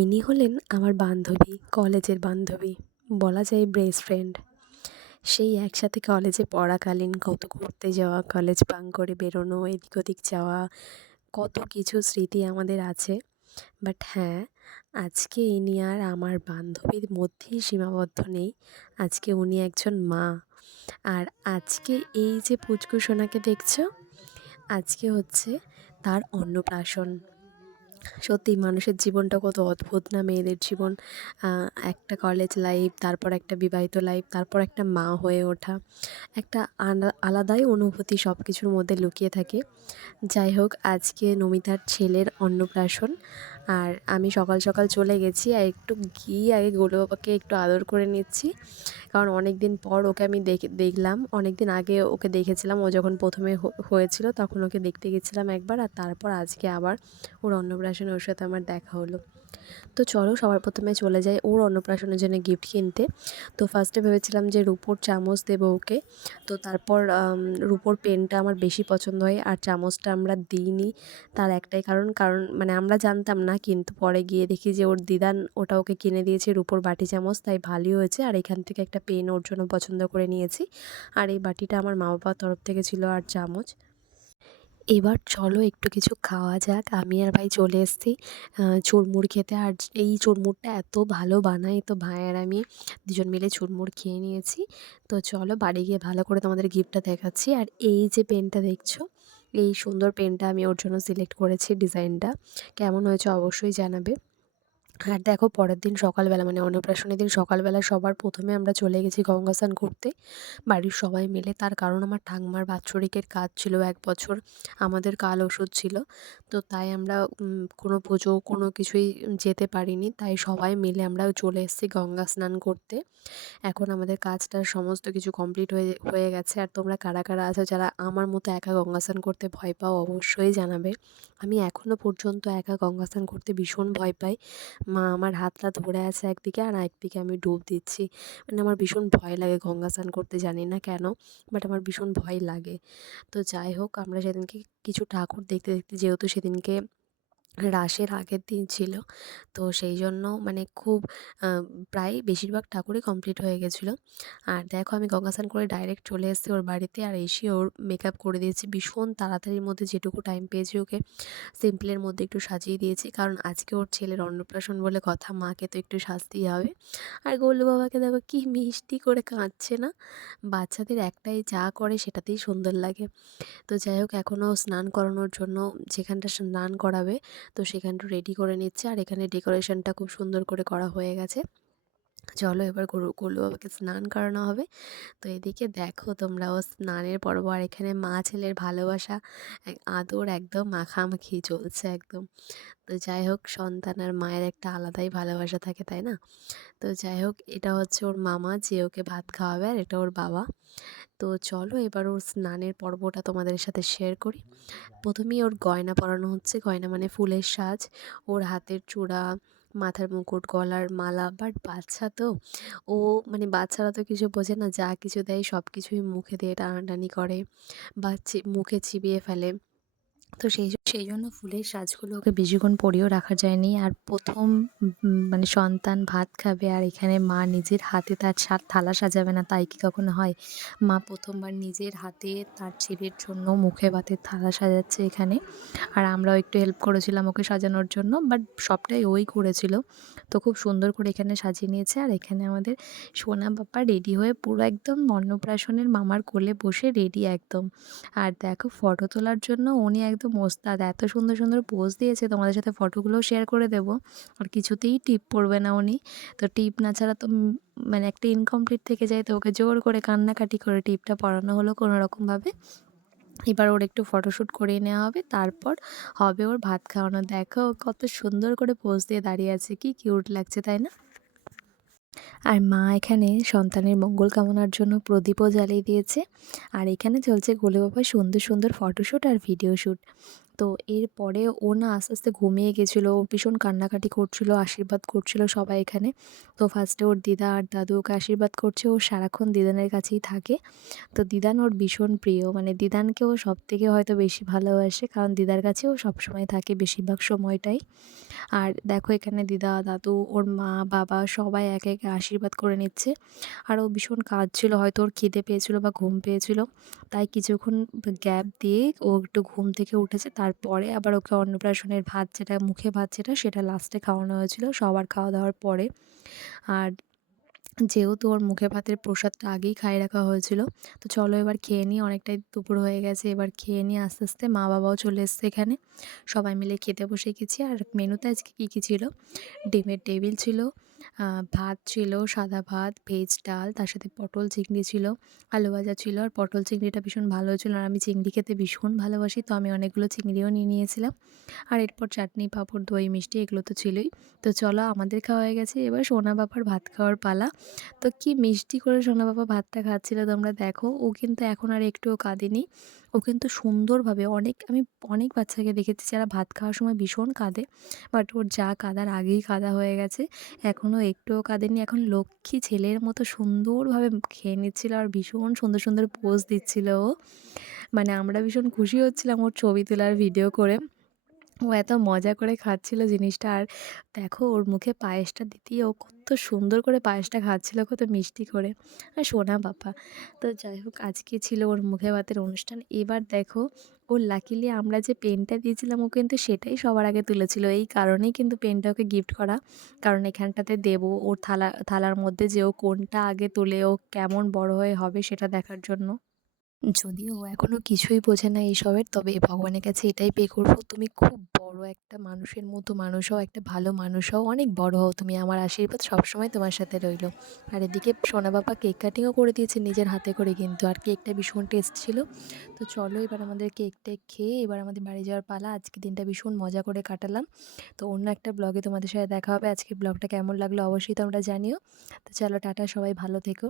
ইনি হলেন আমার বান্ধবী, কলেজের বান্ধবী। বলা যায় বেস্ট ফ্রেন্ড। সেই একসাথে কলেজে পড়াকালীন কত ঘুরতে যাওয়া, কলেজ বাঙ্ক করে বেরোনো, এদিক ওদিক যাওয়া, কত কিছু স্মৃতি আমাদের আছে। বাট হ্যাঁ, আজকে ইনি আর আমার বান্ধবীর মধ্যেই সীমাবদ্ধ নেই। আজকে উনি একজন মা। আর আজকে এই যে পুচকু সোনাকে দেখছো, আজকে হচ্ছে তার অন্নপ্রাশন। সত্যি মানুষের জীবনটা কত অদ্ভুত না, মেয়েদের জীবন। একটা কলেজ লাইফ, তারপর একটা বিবাহিত লাইফ, তারপর একটা মা হয়ে ওঠা, একটা আলাদাই অনুভূতি সব কিছুর মধ্যে লুকিয়ে থাকে। যাই হোক, আজকে নমিতার ছেলের অন্নপ্রাশন। আর আমি সকাল সকাল চলে গেছি, আর একটু গিয়ে আগে গোলু বাবাকে একটু আদর করে নিচ্ছি। কারণ অনেক দিন পর ওকে আমি দেখলাম। অনেক দিন আগে ওকে দেখেছিলাম, ও যখন প্রথমে হয়েছিল তখন ওকে দেখতে গেছিলাম একবার, আর তারপর আজকে আবার ওর অন্নপ্রাশনে ওর সাথে আমার দেখা হলো। তো চলো সবার প্রথমে চলে যাই ওর অন্নপ্রাশনের জন্য গিফট কিনতে। তো ফার্স্টে ভেবেছিলাম যে রুপোর চামচ দেবো ওকে। তো তারপর রুপোর পেনটা আমার বেশি পছন্দ হয়, আর চামচটা আমরা দিইনি। তার একটাই কারণ মানে আমরা জানতাম না, কিন্তু পরে গিয়ে দেখি যে ওর দিদান ওটা ওকে কিনে দিয়েছে, রুপোর বাটি চামচ, তাই ভালোই হয়েছে। আর এখান থেকে একটা পেন ওর জন্য পছন্দ করে নিয়েছি। আর এই বাটিটা আমার মা বাবার তরফ থেকে ছিল, আর চামচ। এবার চলো একটু কিছু খাওয়া যাক। আমি আর ভাই চলে এসেছি চুরমুর খেতে। আর এই চুরমুরটা এত ভালো বানায়, তো ভাই আর আমি দুজন মিলে চুরমুর খেয়ে নিয়েছি। তো চলো বাড়ি গিয়ে ভালো করে তোমাদের গিফটটা দেখাচ্ছি। আর এই যে পেনটা দেখছো, এই সুন্দর পেনটা আমি ওর জন্য সিলেক্ট করেছি। ডিজাইনটা কেমন হয়েছে অবশ্যই জানাবে। আর দেখো, পরের দিন সকালবেলা মানে অন্নপ্রাশনের দিন সকালবেলা সবার প্রথমে আমরা চলে গেছি গঙ্গা স্নান করতে, বাড়ির সবাই মিলে। তার কারণ আমার ঠাকুমার বাৎসরিকের কাজ ছিল, 1 বছর আমাদের কাল ওষুধ ছিল। তো তাই আমরা কোনো পুজো কোনো কিছুই যেতে পারিনি, তাই সবাই মিলে আমরা চলে এসেছি গঙ্গা স্নান করতে। এখন আমাদের কাজটা সমস্ত কিছু কমপ্লিট হয়ে হয়ে গেছে। আর তোমরা কারা কারা আছো যারা আমার মতো একা গঙ্গা স্নান করতে ভয় পাও, অবশ্যই জানাবে। আমি এখনও পর্যন্ত একা গঙ্গা স্নান করতে ভীষণ ভয় পাই। মা আমার হাতটা ধরে আছে একদিকে, আর একদিকে আমি ডুব দিচ্ছি। মানে আমার ভীষণ ভয় লাগে গঙ্গা স্নান করতে, জানি না কেন, বাট আমার ভীষণ ভয় লাগে। তো যাই হোক, আমরা সেদিনকে কিছু ঠাকুর দেখতে দেখতে, যেহেতু সেদিনকে রাসের আগের দিন ছিল, তো সেই জন্য মানে খুব আ প্রায় বেশিরভাগ ঠাকুরই কমপ্লিট হয়ে গেছিলো। আর দেখো, আমি গঙ্গা স্নান করে ডাইরেক্ট চলে এসেছি ওর বাড়িতে, আর এসে ওর মেকআপ করে দিয়েছি ভীষণ তাড়াতাড়ির মধ্যে, যেটুকু টাইম পেয়েছি ওকে সিম্পলের মধ্যে একটু সাজিয়ে দিয়েছি। কারণ আজকে ওর ছেলের অন্নপ্রাশন বলে কথা, মাকে তো একটু সাজতেই হবে। আর গোলু বাবাকে দেখো কি মিষ্টি করে কাঁদছে না? বাচ্চাদের একটাই যা করে সেটাতেই সুন্দর লাগে। তো যাই হোক, এখনও স্নান করানোর জন্য যেখানটা স্নান করাবে, তো সেখানটা রেডি করে নিচ্ছে। আর এখানে ডেকোরেশনটা খুব সুন্দর করে করা হয়ে গেছে। চলো এবার গোলু বাবাকে স্নান করানো হবে। তো এদিকে দেখো তোমরা, ও স্নানের পর্ব, আর এখানে মা ছেলের ভালোবাসা, আদর একদম মাখামাখি চলছে একদম। তো যাই হোক, সন্তান আর মায়ের একটা আলাদাই ভালোবাসা থাকে, তাই না? তো যাই হোক, এটা হচ্ছে ওর মামা যে ওকে ভাত খাওয়াবে, আর এটা ওর বাবা। তো চলো এবার ওর স্নানের পর্বটা তোমাদের সাথে শেয়ার করি। প্রথমেই ওর গয়না পরানো হচ্ছে, গয়না মানে ফুলের সাজ, ওর হাতের চূড়া, মাথার মুকুট, গলার মালা। বাট বাচ্চা তো, ও মানে বাচ্চারা তো কিছু বোঝে না, যা কিছু দেয় সব কিছুই মুখে দিয়ে টানাটানি করে বা মুখে চিবিয়ে ফেলে। তো সেই জন্য ফুলের সাজগুলো ওকে বেশিক্ষণ পরিয়েও রাখা যায়নি। আর প্রথম মানে সন্তান ভাত খাবে, আর এখানে মা নিজের হাতে তার থালা সাজাবে না, তাই কি কখনো হয়? মা প্রথমবার নিজের হাতে তার ছেলের জন্য মুখে ভাতের থালা সাজাচ্ছে এখানে। আর আমরাও একটু হেল্প করেছিলাম ওকে সাজানোর জন্য, বাট সবটাই ওই করেছিল। তো খুব সুন্দর করে এখানে সাজিয়ে নিয়েছে। আর এখানে আমাদের সোনা বাপ্পা রেডি হয়ে পুরো একদম অন্নপ্রাশনের মামার কোলে বসে রেডি একদম। আর দেখো, ফটো তোলার জন্য উনি একদম ওস্তাদ, এত সুন্দর সুন্দর পোজ দিয়েছে, তোমাদের সাথে ফটোগুলোও শেয়ার করে দেবো। আর কিছুতেই টিপ পড়বে না উনি। তো টিপ না ছাড়া তো মানে একটা ইনকমপ্লিট থেকে যায়, তো ওকে জোর করে কান্নাকাটি করে টিপটা পরানো হলো কোনো রকমভাবে। এবার ওর একটু ফটোশ্যুট করিয়ে নেওয়া হবে, তারপর হবে ওর ভাত খাওয়ানো। দেখো ও কত সুন্দর করে পোজ দিয়ে দাঁড়িয়ে আছে, কি কিউট লাগছে তাই না? আর মা এখানে সন্তানের মঙ্গল কামনার জন্য প্রদীপও জ্বালিয়ে দিয়েছে। আর এখানে চলছে গোলু বাবার সুন্দর সুন্দর ফটোশ্যুট আর ভিডিও শ্যুট। তো এরপরে ও না আস্তে, আস্তে ঘুমিয়ে গেছিলো। ও ভীষণ কান্নাকাটি করছিল, আশীর্বাদ করছিল সবাই এখানে। তো ফার্স্টে ওর দিদা আর দাদু ওকে আশীর্বাদ করছে। ও সারাক্ষণ দিদানের কাছেই থাকে। তো দিদান ওর ভীষণ প্রিয়। মানে দিদানকে ও সবথেকে হয়তো বেশি ভালোবাসে। কারণ দিদার কাছে ও সবসময় থাকে বেশিরভাগ সময়টাই। আর দেখো এখানে দিদা, দাদু, ওর মা, বাবা সবাই একে, একে আশীর্বাদ করে নিচ্ছে। আর ও ভীষণ কাঁদছিল, হয়তো ওর খিদে পেয়েছিল বা ঘুম পেয়েছিল। তাই কিছুক্ষণ গ্যাপ দিয়ে ও একটু ঘুম থেকে উঠেছে। তারপরে আবার ওকে অন্নপ্রাশনের ভাত যেটা, মুখে ভাত যেটা, সেটা লাস্টে খাওয়ানো হয়েছিল সবার খাওয়া-দাওয়ার পরে। আর যেহেতু ওর মুখে ভাতের প্রসাদটা আগেই খাইয়ে রাখা হয়েছিল, তো চলো এবার খেয়ে নিই। অনেকটাই দুপুর হয়ে গেছে। এবার খেয়ে নিই আস্তে, আস্তে। মা-বাবাও চলে এসছে এখানে। সবাই মিলে খেতে বসে গেছি। আর মেনুতে আজকে কী, কী ছিল? ডিমের টেবিল ছিল, ভাত ছিল, সাদা ভাত, ভেজ ডাল, তার সাথে পটল চিংড়ি ছিল, আলু ভাজা ছিল। আর পটল চিংড়িটা ভীষণ ভালো হয়েছিল। আর আমি চিংড়ি খেতে ভীষণ ভালোবাসি, তো আমি অনেকগুলো চিংড়িও নিয়ে নিয়েছিলাম। আর এরপর চাটনি, পাঁপড়, দই, মিষ্টি এগুলো তো ছিলই। তো চলো আমাদের খাওয়া হয়ে গেছে, এবার সোনা বাবার ভাত খাওয়ার পালা। তো কি মিষ্টি করে সোনা বাবা ভাতটা খাচ্ছিল তোমরা দেখো। ও কিন্তু এখন আর একটুও কাঁদেনি। ও কিন্তু সুন্দরভাবে আমি অনেক বাচ্চাকে দেখেছি যারা ভাত খাওয়ার সময় ভীষণ কাঁদে। বাট ওর যা কাঁদার আগেই কাঁদা হয়ে গেছে। এখনও একটুও কাঁদেনি। এখন লক্ষ্মী ছেলের মতো সুন্দরভাবে খেয়ে নিচ্ছিল আর ভীষণ সুন্দর, সুন্দর পোজ দিচ্ছিল ও। মানে আমরা ভীষণ খুশি হচ্ছিলাম ওর ছবি তোলার ভিডিও করে। ও এত মজা করে খাচ্ছিল জিনিসটা। আর দেখো ওর মুখে পায়েসটা দিতেই ও কত সুন্দর করে পায়েসটা খাচ্ছিল, কত মিষ্টি করে। আর সোনা বাবা। তো যাই হোক আজকে ছিল ওর মুখে ভাতের অনুষ্ঠান। এবার দেখো ওর লাকিলি আমরা যে পেনটা দিয়েছিলাম ও কিন্তু সেটাই সবার আগে তুলেছিল। এই কারণেই কিন্তু পেনটা ওকে গিফট করা। কারণ এখানটাতে দেবো ওর থালার মধ্যে যে ও কোনটা আগে তোলে, ও কেমন বড় হয়ে হবে সেটা দেখার জন্য। যদিও ও এখনো কিছুই বোঝে না এইসবের, তবে ভগবানের কাছে এটাই প্রে করব, তুমি খুব বড় একটা মানুষের মতো মানুষ হও, একটা ভালো মানুষ হও, অনেক বড় হও তুমি। আমার আশীর্বাদ সবসময় তোমার সাথে রইলো। আর এদিকে সোনা বাবা কেক কাটিংও করে দিয়েছে নিজের হাতে করে কিন্তু, আর কেকটা ভীষণ টেস্ট ছিল। তো চলো এবার আমাদের কেক টেক খেয়ে এবার আমাদের বাড়ি যাওয়ার পালা। আজকে দিনটা ভীষণ মজা করে কাটালাম। তো অন্য একটা ব্লগে তোমাদের সাথে দেখা হবে। আজকের ব্লগটা কেমন লাগলো অবশ্যই তোমরা জানিও। তো চলো টাটা, সবাই ভালো থেকো।